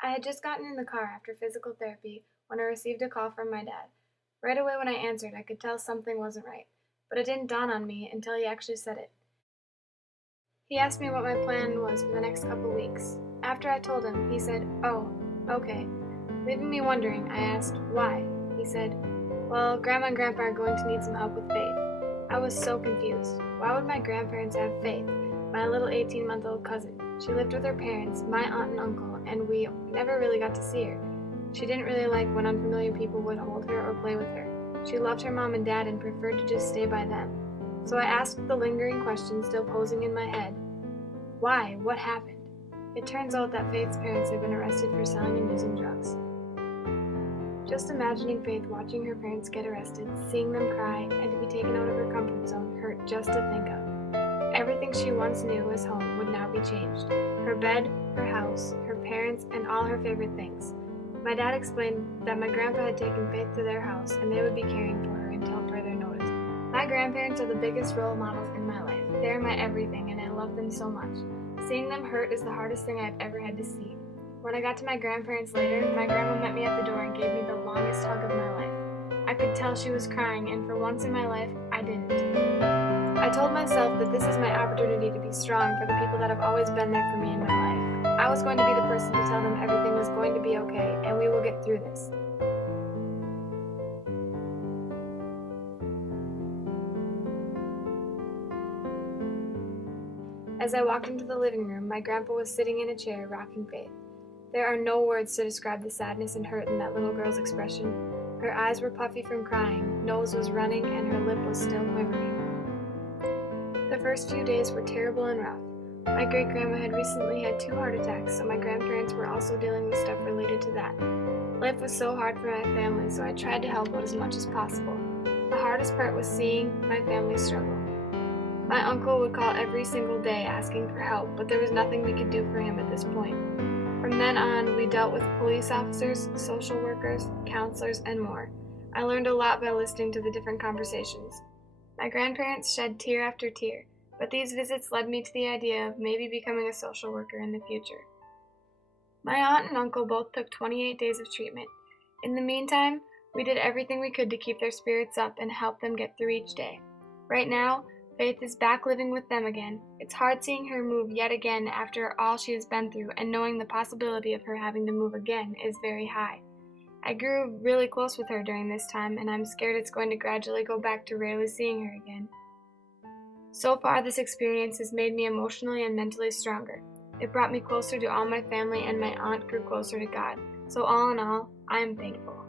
I had just gotten in the car after physical therapy when I received a call from my dad. Right away when I answered, I could tell something wasn't right, but it didn't dawn on me until he actually said it. He asked me what my plan was for the next couple weeks. After I told him, he said, "Oh, okay." Leaving me wondering, I asked, "Why?" He said, "Well, Grandma and Grandpa are going to need some help with faith." I was so confused. Why would my grandparents have faith? My little 18-month-old cousin. She lived with her parents, my aunt and uncle, and we never really got to see her. She didn't really like when unfamiliar people would hold her or play with her. She loved her mom and dad and preferred to just stay by them. So I asked the lingering question still posing in my head. Why? What happened? It turns out that Faith's parents had been arrested for selling and using drugs. Just imagining Faith watching her parents get arrested, seeing them cry, and to be taken out of her comfort zone hurt just to think of. Everything she once knew as home would now be changed. Her bed, her house, her parents, and all her favorite things. My dad explained that my grandpa had taken Faith to their house and they would be caring for her until further notice. My grandparents are the biggest role models in my life. They are my everything and I love them so much. Seeing them hurt is the hardest thing I've ever had to see. When I got to my grandparents later, my grandma met me at the door and gave me the longest hug of my life. I could tell she was crying, and for once in my life, I didn't. I told myself that this is my opportunity to be strong for the people that have always been there for me in my life. I was going to be the person to tell them everything was going to be okay, and we will get through this. As I walked into the living room, my grandpa was sitting in a chair, rocking Faith. There are no words to describe the sadness and hurt in that little girl's expression. Her eyes were puffy from crying, nose was running, and her lip was still quivering. The first few days were terrible and rough. My great-grandma had recently had 2 heart attacks, so my grandparents were also dealing with stuff related to that. Life was so hard for my family, so I tried to help out as much as possible. The hardest part was seeing my family struggle. My uncle would call every single day asking for help, but there was nothing we could do for him at this point. From then on, we dealt with police officers, social workers, counselors, and more. I learned a lot by listening to the different conversations. My grandparents shed tear after tear, but these visits led me to the idea of maybe becoming a social worker in the future. My aunt and uncle both took 28 days of treatment. In the meantime, we did everything we could to keep their spirits up and help them get through each day. Right now, Faith is back living with them again. It's hard seeing her move yet again after all she has been through, and knowing the possibility of her having to move again is very high. I grew really close with her during this time, and I'm scared it's going to gradually go back to rarely seeing her again. So far, this experience has made me emotionally and mentally stronger. It brought me closer to all my family, and my aunt grew closer to God. So all in all, I am thankful.